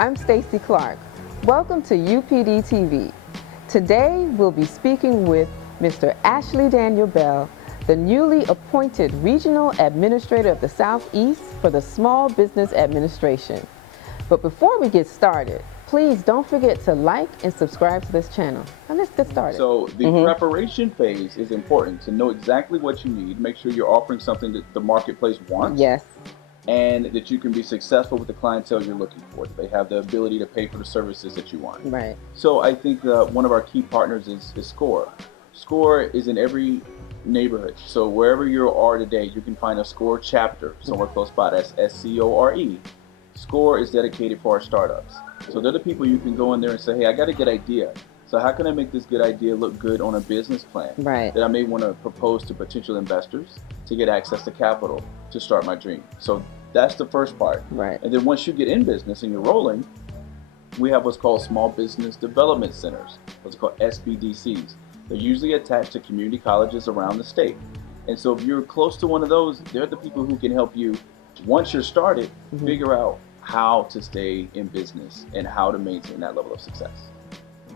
I'm Stacy Clark. Welcome to UPDTV. Today we'll be speaking with Mr. Ashley Daniel Bell, the newly appointed Regional Administrator of the Southeast for the Small Business Administration. But before we get started, please don't forget to like and subscribe to this channel. And let's get started. So the preparation phase is important to know exactly what you need, make sure you're offering something that the marketplace wants. Yes. And that you can be successful with the clientele you're looking for. They have the ability to pay for the services that you want. Right. So I think one of our key partners is SCORE. SCORE is in every neighborhood. So wherever you are today, you can find a SCORE chapter somewhere close by. That's SCORE. SCORE is dedicated for our startups. So they're the people you can go in there and say, hey, I got a good idea. So how can I make this good idea look good on a business plan that I may want to propose to potential investors to get access to capital to start my dream? So that's the first part. Right. And then once you get in business and you're rolling, we have what's called Small Business Development Centers, what's called SBDCs. They're usually attached to community colleges around the state. And so if you're close to one of those, they're the people who can help you, once you're started, figure out how to stay in business and how to maintain that level of success.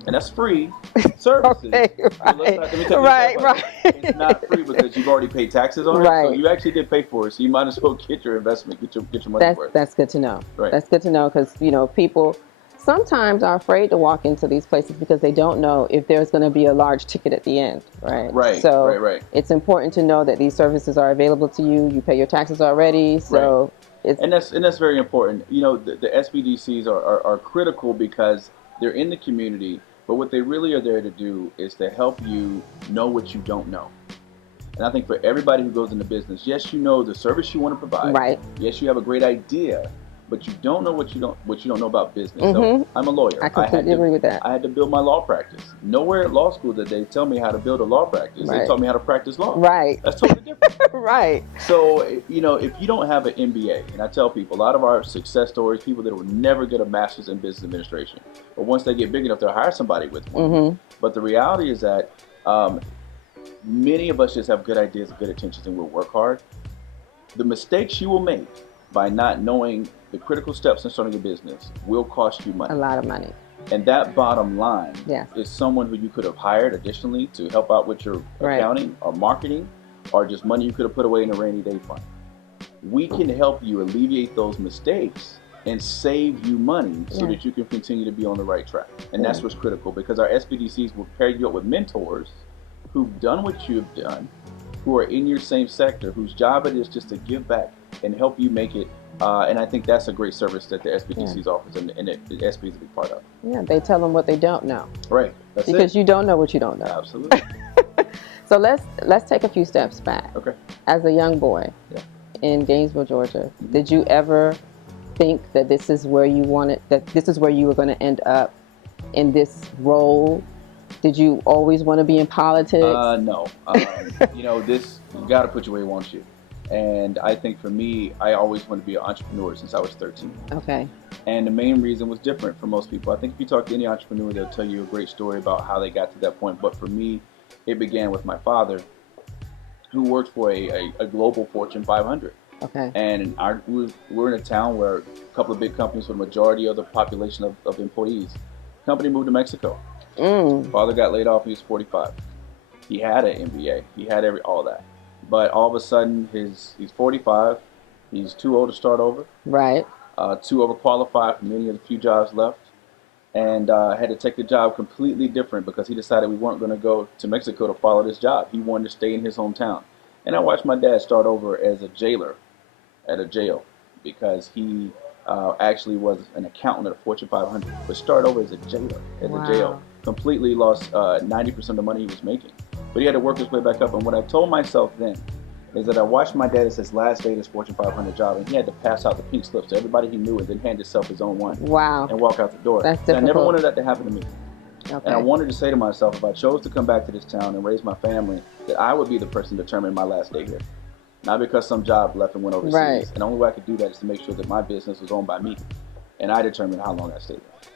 And that's free services. Okay, right. It's not free because you've already paid taxes on it. Right. So you actually did pay for it. So you might as well get your investment, get your money worth. That's good to know. Right. That's good to know because, people sometimes are afraid to walk into these places because they don't know if there's going to be a large ticket at the end. Right. Right. So right. It's important to know that these services are available to you. You pay your taxes already. So and that's very important. The SBDCs are critical because they're in the community. But what they really are there to do is to help you know what you don't know. And I think for everybody who goes into business, yes, you know the service you want to provide. Right. Yes, you have a great idea, but you don't know what you don't know about business. So I'm a lawyer. I completely agree with that. I had to build my law practice. Nowhere at law school did they tell me how to build a law practice. They taught me how to practice law. Right. That's totally different. Right. So, if you don't have an MBA, and I tell people, a lot of our success stories, people that will never get a master's in business administration, but once they get big enough, they'll hire somebody with one. But the reality is that many of us just have good ideas and good intentions and we'll work hard. The mistakes you will make by not knowing the critical steps in starting a business will cost you money. A lot of money. And that bottom line is someone who you could have hired additionally to help out with your accounting or marketing, or just money you could have put away in a rainy day fund. We can help you alleviate those mistakes and save you money so that you can continue to be on the right track. And that's what's critical, because our SBDCs will pair you up with mentors who've done what you've done, who are in your same sector, whose job it is just to give back and help you make it. And I think that's a great service that the SBDCs offers, and the SB is a big part of. Yeah, they tell them what they don't know. Right. That's because you don't know what you don't know. Absolutely. So let's take a few steps back. Okay. As a young boy in Gainesville, Georgia, did you ever think that this is where you were going to end up in this role? Did you always want to be in politics? No. This, you got to put your way, won't you? And I think for me, I always wanted to be an entrepreneur since I was 13. Okay. And the main reason was different for most people. I think if you talk to any entrepreneur, they'll tell you a great story about how they got to that point. But for me, it began with my father, who worked for a global Fortune 500. Okay. And we're in a town where a couple of big companies with the majority of the population of employees. The company moved to Mexico. Father got laid off. He was 45. He had an MBA. He had all that. But all of a sudden, he's 45. He's too old to start over. Right. Too overqualified for many of the few jobs left. And had to take the job completely different because he decided we weren't going to go to Mexico to follow this job. He wanted to stay in his hometown. And I watched my dad start over as a jailer at a jail because he actually was an accountant at a Fortune 500, but start over as a jailer at the jail. Completely lost 90% of the money he was making. But he had to work his way back up. And what I told myself then is that I watched my dad as his last day at his Fortune 500 job, and he had to pass out the pink slips to everybody he knew and then hand himself his own one. Wow. And walk out the door. That's difficult. And I never wanted that to happen to me. Okay. And I wanted to say to myself, if I chose to come back to this town and raise my family, that I would be the person to determine my last day here. Not because some job left and went overseas. Right. And the only way I could do that is to make sure that my business was owned by me. And I determined how long I stayed there.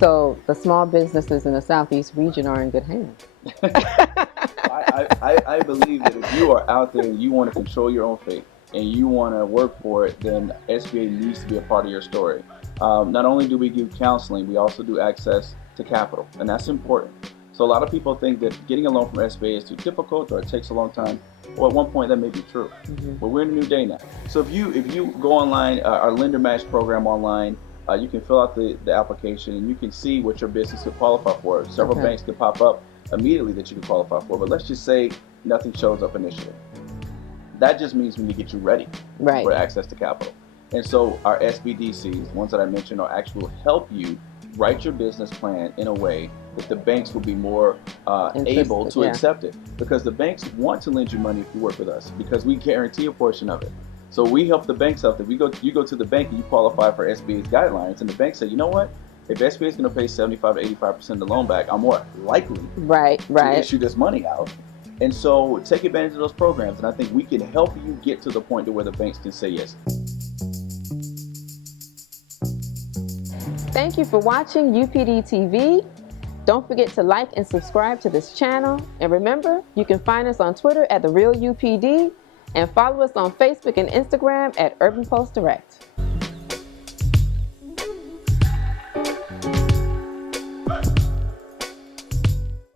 So the small businesses in the Southeast region are in good hands. I believe that if you are out there and you want to control your own fate and you want to work for it, then SBA needs to be a part of your story. Not only do we give counseling, we also do access to capital, and that's important. So a lot of people think that getting a loan from SBA is too difficult or it takes a long time. Well, at one point that may be true, but we're in a new day now. So if you go online, our Lender Match program online, you can fill out the application and you can see what your business could qualify for. Several banks could pop up immediately that you could qualify for, but let's just say nothing shows up initially. That just means we need to get you ready for access to capital. And so our SBDCs, ones that I mentioned, are actually help you write your business plan in a way that the banks will be more able to accept it. Because the banks want to lend you money if you work with us, because we guarantee a portion of it. So we help the banks out that you go to the bank and you qualify for SBA's guidelines, and the bank say, you know what? If SBA is going to pay 75 to 85% of the loan back, I'm more likely to issue this money out. And so take advantage of those programs, and I think we can help you get to the point to where the banks can say yes. Thank you for watching UPDTV. Don't forget to like and subscribe to this channel. And remember, you can find us on Twitter at TheRealUPD and follow us on Facebook and Instagram at Urban Post Direct.